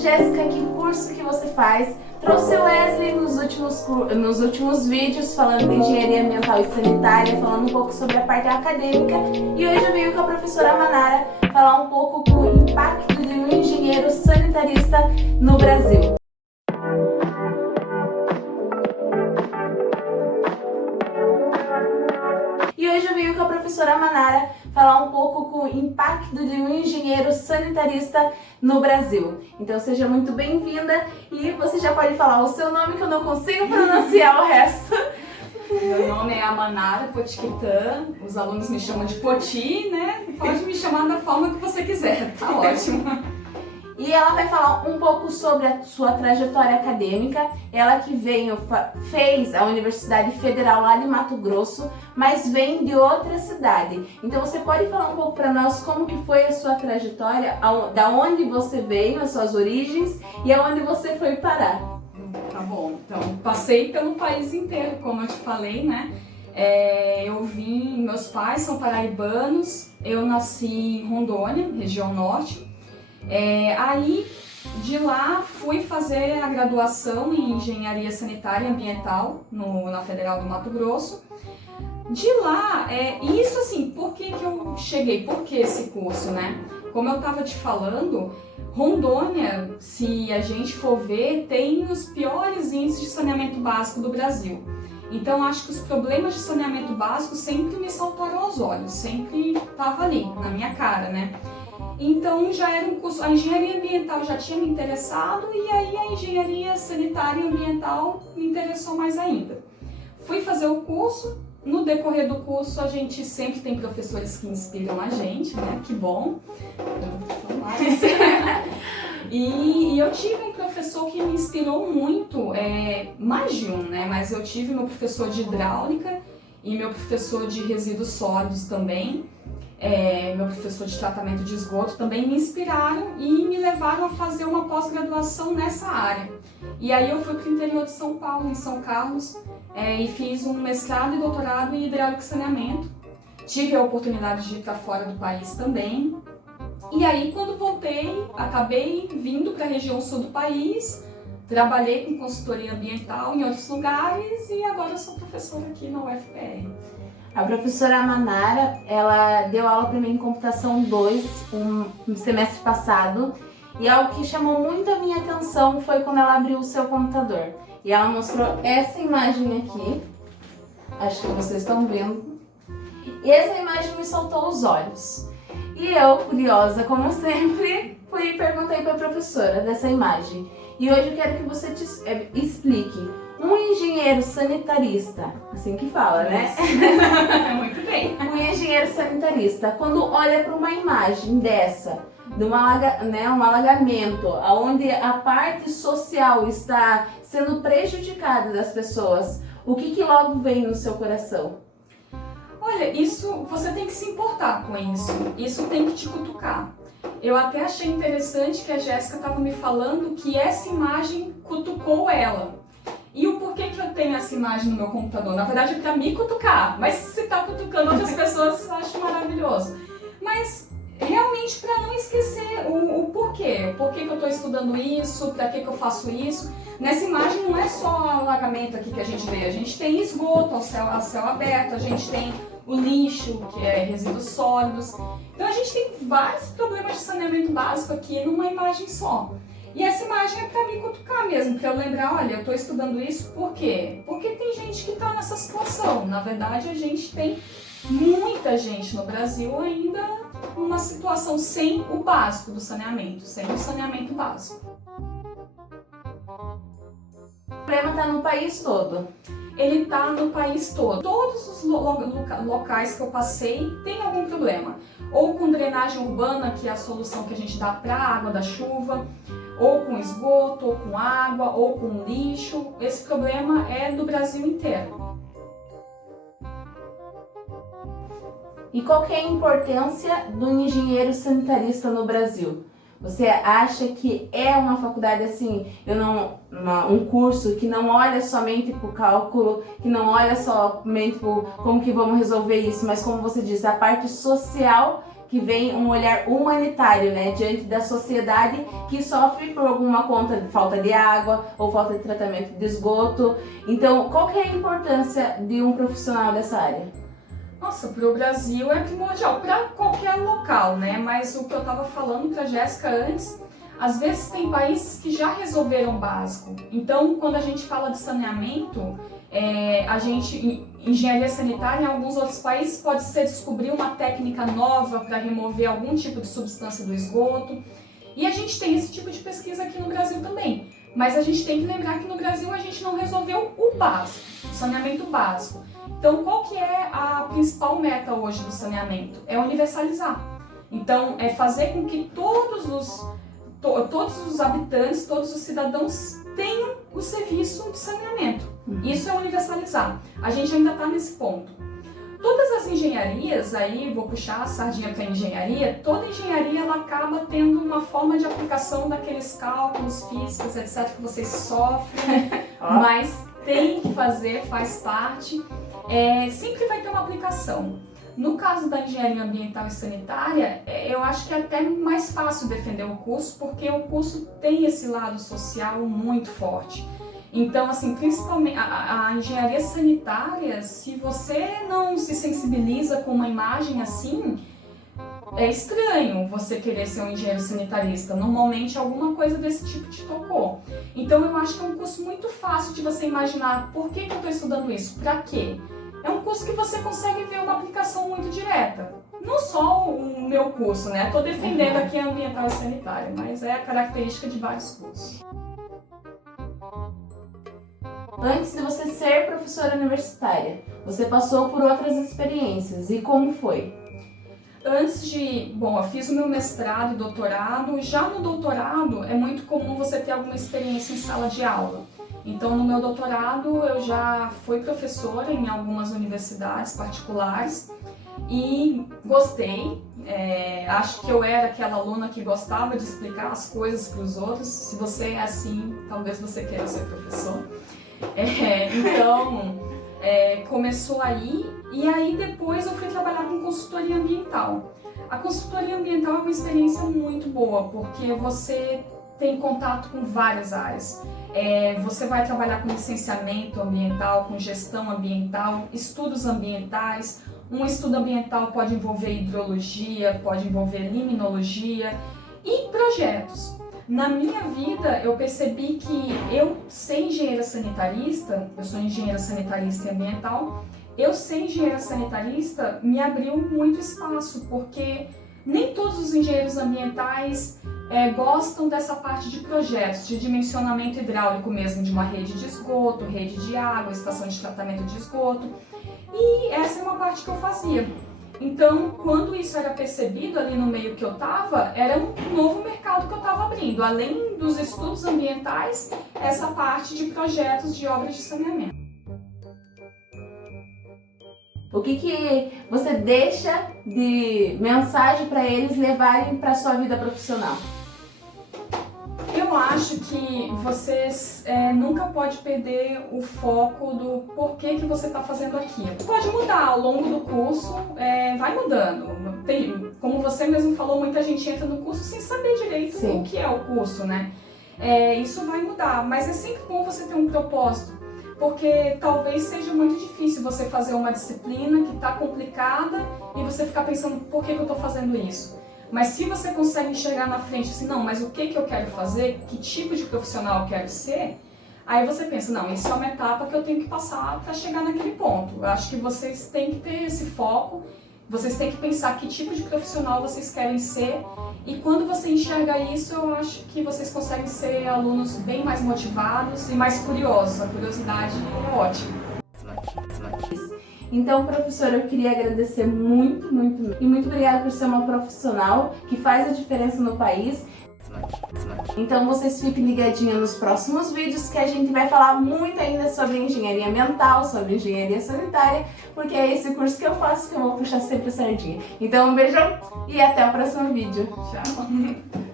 Jéssica, que curso que você faz? Trouxe o Wesley nos últimos vídeos falando de engenharia ambiental e sanitária, falando um pouco sobre a parte acadêmica, e hoje eu venho com a professora Manara falar um pouco do impacto de um engenheiro sanitarista no Brasil. E hoje eu venho com a professora Manara falar um pouco com o impacto de um engenheiro sanitarista no Brasil. Então seja muito bem-vinda e você já pode falar o seu nome, que eu não consigo pronunciar o resto. Meu nome é Manara Potiquitã, os alunos me chamam de Poti, né? Pode me chamar da forma que você quiser, tá ótimo. E ela vai falar um pouco sobre a sua trajetória acadêmica. Ela que fez a Universidade Federal lá de Mato Grosso, mas vem de outra cidade. Então você pode falar um pouco para nós como que foi a sua trajetória, da onde você veio, as suas origens e aonde você foi parar. Tá bom, então passei pelo país inteiro, como eu te falei, né? Meus pais são paraibanos, eu nasci em Rondônia, região norte. Aí de lá fui fazer a graduação em Engenharia Sanitária e Ambiental na Federal do Mato Grosso. De lá, isso assim, por que eu cheguei? Por que esse curso, né? Como eu estava te falando, Rondônia, se a gente for ver, tem os piores índices de saneamento básico do Brasil. Então acho que os problemas de saneamento básico sempre me saltaram aos olhos, sempre estava ali, na minha cara, né? Então já era um curso, a engenharia ambiental já tinha me interessado e aí a engenharia sanitária e ambiental me interessou mais ainda. Fui fazer o curso, no decorrer do curso a gente sempre tem professores que inspiram a gente, né? Que bom! E eu tive um professor que me inspirou muito, mais de um, né? Mas eu tive meu professor de hidráulica e meu professor de resíduos sólidos também. Meu professor de tratamento de esgoto também me inspiraram e me levaram a fazer uma pós-graduação nessa área. E aí eu fui para o interior de São Paulo, em São Carlos, e fiz um mestrado e doutorado em hidráulica e saneamento. Tive a oportunidade de ir para fora do país também. E aí quando voltei, acabei vindo para a região sul do país, trabalhei com consultoria ambiental em outros lugares e agora eu sou professora aqui na UFPR. A professora Manara, ela deu aula para mim em Computação 2 no semestre passado, e algo que chamou muito a minha atenção foi quando ela abriu o seu computador. E ela mostrou essa imagem aqui, acho que vocês estão vendo, e essa imagem me saltou os olhos. E eu, curiosa como sempre, fui e perguntei para a professora dessa imagem. E hoje eu quero que você explique. Um engenheiro sanitarista, assim que fala, né? Muito bem. Um engenheiro sanitarista, quando olha para uma imagem dessa, de um alagamento, onde a parte social está sendo prejudicada das pessoas, o que logo vem no seu coração? Olha, isso, você tem que se importar com isso. Isso tem que te cutucar. Eu até achei interessante que a Jéssica estava me falando que essa imagem cutucou ela. E o porquê que eu tenho essa imagem no meu computador? Na verdade é para me cutucar, mas se está cutucando outras pessoas, eu acho maravilhoso. Mas realmente para não esquecer o porquê. Por que eu estou estudando isso, para que eu faço isso. Nessa imagem não é só o alagamento aqui que a gente vê, a gente tem esgoto a céu aberto, a gente tem o lixo, que é resíduos sólidos. Então a gente tem vários problemas de saneamento básico aqui numa imagem só. E essa imagem é para me cutucar mesmo, para eu lembrar, olha, eu estou estudando isso por quê? Porque tem gente que está nessa situação. Na verdade, a gente tem muita gente no Brasil ainda numa situação sem o básico do saneamento, sem o saneamento básico. O problema está no país todo. Ele está no país todo. Todos os locais que eu passei tem algum problema. Ou com drenagem urbana, que é a solução que a gente dá para a água da chuva, ou com esgoto, ou com água, ou com lixo. Esse problema é do Brasil inteiro. E qual que é a importância do engenheiro sanitarista no Brasil? Você acha que é uma faculdade assim, um curso que não olha somente para o cálculo, que não olha somente para como que vamos resolver isso, mas como você disse, a parte social que vem um olhar humanitário, né, diante da sociedade que sofre por alguma conta de falta de água ou falta de tratamento de esgoto. Então, qual que é a importância de um profissional dessa área? Nossa, para o Brasil é primordial, para qualquer local, né? Mas o que eu estava falando para a Jéssica antes, às vezes tem países que já resolveram o básico. Então, quando a gente fala de saneamento, engenharia sanitária em alguns outros países pode ser descobrir uma técnica nova para remover algum tipo de substância do esgoto. E a gente tem esse tipo de pesquisa aqui no Brasil também. Mas a gente tem que lembrar que no Brasil a gente não resolveu o básico, o saneamento básico. Então, qual que é a principal meta hoje do saneamento? É universalizar. Então, é fazer com que todos os habitantes, todos os cidadãos tenham o serviço de saneamento. Isso é universalizar. A gente ainda está nesse ponto. Todas as engenharias, aí vou puxar a sardinha para a engenharia, toda engenharia ela acaba tendo uma forma de aplicação daqueles cálculos físicos, etc., que vocês sofrem, mas tem que fazer, faz parte. Sempre vai ter uma aplicação. No caso da engenharia ambiental e sanitária, eu acho que é até mais fácil defender o curso, porque o curso tem esse lado social muito forte. Então, assim, principalmente a engenharia sanitária, se você não se sensibiliza com uma imagem assim, é estranho você querer ser um engenheiro sanitarista. Normalmente alguma coisa desse tipo te tocou. Então eu acho que é um curso muito fácil de você imaginar por que eu estou estudando isso, para quê? É um curso que você consegue ver uma aplicação muito direta. Não só o meu curso, né? Estou defendendo aqui a ambiental e sanitária, mas é a característica de vários cursos. Antes de você ser professora universitária, você passou por outras experiências, e como foi? Eu fiz o meu mestrado e doutorado. Já no doutorado é muito comum você ter alguma experiência em sala de aula. Então, no meu doutorado, eu já fui professora em algumas universidades particulares e gostei. Acho que eu era aquela aluna que gostava de explicar as coisas para os outros. Se você é assim, talvez você queira ser professor. Começou aí, e aí depois eu fui trabalhar com consultoria ambiental. A consultoria ambiental é uma experiência muito boa, porque você tem contato com várias áreas. Você vai trabalhar com licenciamento ambiental, com gestão ambiental, estudos ambientais. Um estudo ambiental pode envolver hidrologia, pode envolver limnologia e projetos. Na minha vida, eu percebi que eu ser engenheira sanitarista, eu sou engenheira sanitarista e ambiental, eu ser engenheira sanitarista me abriu muito espaço, porque nem todos os engenheiros ambientais gostam dessa parte de projetos, de dimensionamento hidráulico mesmo, de uma rede de esgoto, rede de água, estação de tratamento de esgoto, e essa é uma parte que eu fazia. Então, quando isso era percebido ali no meio que eu estava, era um novo mercado que eu estava abrindo. Além dos estudos ambientais, essa parte de projetos de obras de saneamento. O que você deixa de mensagem para eles levarem para a sua vida profissional? Eu acho que vocês nunca pode perder o foco do porquê que você está fazendo aquilo. Pode mudar ao longo do curso, vai mudando. Como você mesmo falou, muita gente entra no curso sem saber direito o que é o curso, né? Isso vai mudar, mas é sempre bom você ter um propósito, porque talvez seja muito difícil você fazer uma disciplina que está complicada e você ficar pensando por que eu estou fazendo isso. Mas se você consegue enxergar na frente assim, não, mas o que eu quero fazer, que tipo de profissional eu quero ser, aí você pensa, não, isso é uma etapa que eu tenho que passar para chegar naquele ponto. Eu acho que vocês têm que ter esse foco, vocês têm que pensar que tipo de profissional vocês querem ser, e quando você enxerga isso, eu acho que vocês conseguem ser alunos bem mais motivados e mais curiosos. A curiosidade é ótima. Então, professora, eu queria agradecer muito e muito obrigada por ser uma profissional que faz a diferença no país. Então, vocês fiquem ligadinhos nos próximos vídeos, que a gente vai falar muito ainda sobre engenharia ambiental, sobre engenharia sanitária, porque é esse curso que eu faço que eu vou puxar sempre a sardinha. Então, um beijão e até o próximo vídeo. Tchau!